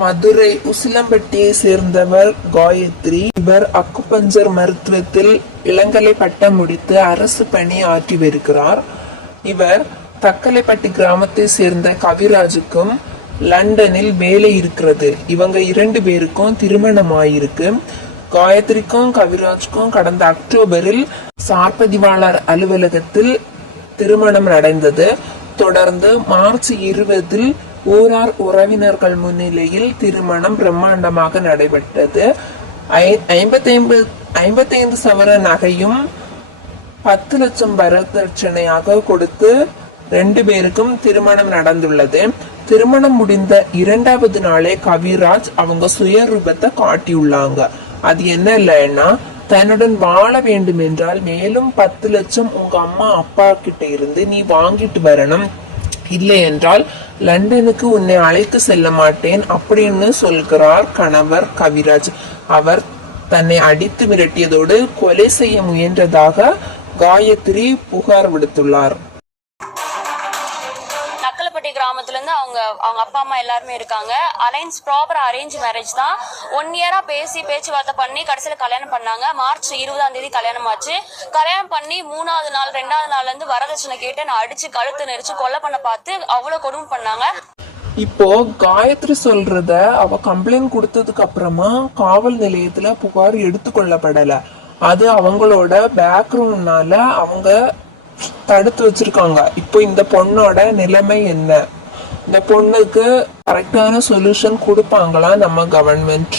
மதுரை உசிலம்பட்டியை சேர்ந்தவர் காயத்ரி. இவர் அக்குபஞ்சர் மருத்துவத்தில் இளங்கலை பட்டம் முடித்து அரசு பணி ஆற்றி வருகிறார். இவர் தக்கலைப்பட்டி கிராமத்தை சேர்ந்த கவிராஜுக்கும் லண்டனில் வேலை இருக்கிறது. இவங்க 2 பேருக்கும் திருமணம் ஆயிருக்கு. காயத்ரிக்கும் கவிராஜுக்கும் கடந்த அக்டோபரில் சார்பதிவாளர் அலுவலகத்தில் திருமணம் நடந்தது. தொடர்ந்து மார்ச் 20 ஊரார் உறவினர்கள் முன்னிலையில் திருமணம் பிரம்மாண்டமாக நடைபெற்றது. 55 சவர நகையும் 10 லட்சம் வரதட்சணையாக கொடுத்து 2 பேருக்கும் திருமணம் நடந்துள்ளது. திருமணம் முடிந்த 2வது நாளே கவிராஜ் அவங்க சுயரூபத்தை காட்டியுள்ளாங்க. அது என்ன இல்லைன்னா, தன்னுடன் வாழ வேண்டும் என்றால் மேலும் 10 லட்சம் உங்க அம்மா அப்பா கிட்ட இருந்து நீ வாங்கிட்டு வரணும், இல்லை என்றால் லண்டனுக்கு உன்னை அழைத்து செல்ல மாட்டேன் அப்படின்னு சொல்கிறார் கணவர் கவிராஜ். அவர் தன்னை அடித்து மிரட்டியதோடு கொலை செய்ய முயன்றதாக காயத்ரி புகார் விடுத்துள்ளார். தக்கலைப்பட்டி கிராமத்துல இருந்து அவங்க அப்பா அம்மா எல்லாருமே இருக்காங்க. அலைன்ஸ் ப்ராப்பர் அரேஞ்ச் மேரேஜ் தான். 1 இயரா பேசி பேச்சுவார்த்தை பண்ணி கடைசியில கல்யாணம் பண்ணாங்க. மார்ச் 20 கல்யாணம் ஆச்சு. கல்யாணம் பண்ணி 3வது நாள் 2வது நாள்ல இருந்து வரதட்சணை கேட்டு நான் அடிச்சு கழுத்து நெரிச்சு கொலை பண்ண பார்த்து அவ்வளவு கொடுமை பண்ணாங்க. இப்போ காயத்ரி சொல்றத அவ கம்ப்ளைண்ட் கொடுத்ததுக்கு அப்புறமா காவல் நிலையத்துல புகார் எடுத்துக்கொள்ளப்படல. அது அவங்களோட பேக்ரவுண்ட்னால அவங்க தடுத்து வச்சிருக்காங்க. இப்போ இந்த பொண்ணோட நிலைமை என்ன? இந்த பொண்ணுக்கு கரெக்டான சொல்யூஷன் கொடுப்பாங்களா நம்ம கவர்மெண்ட்?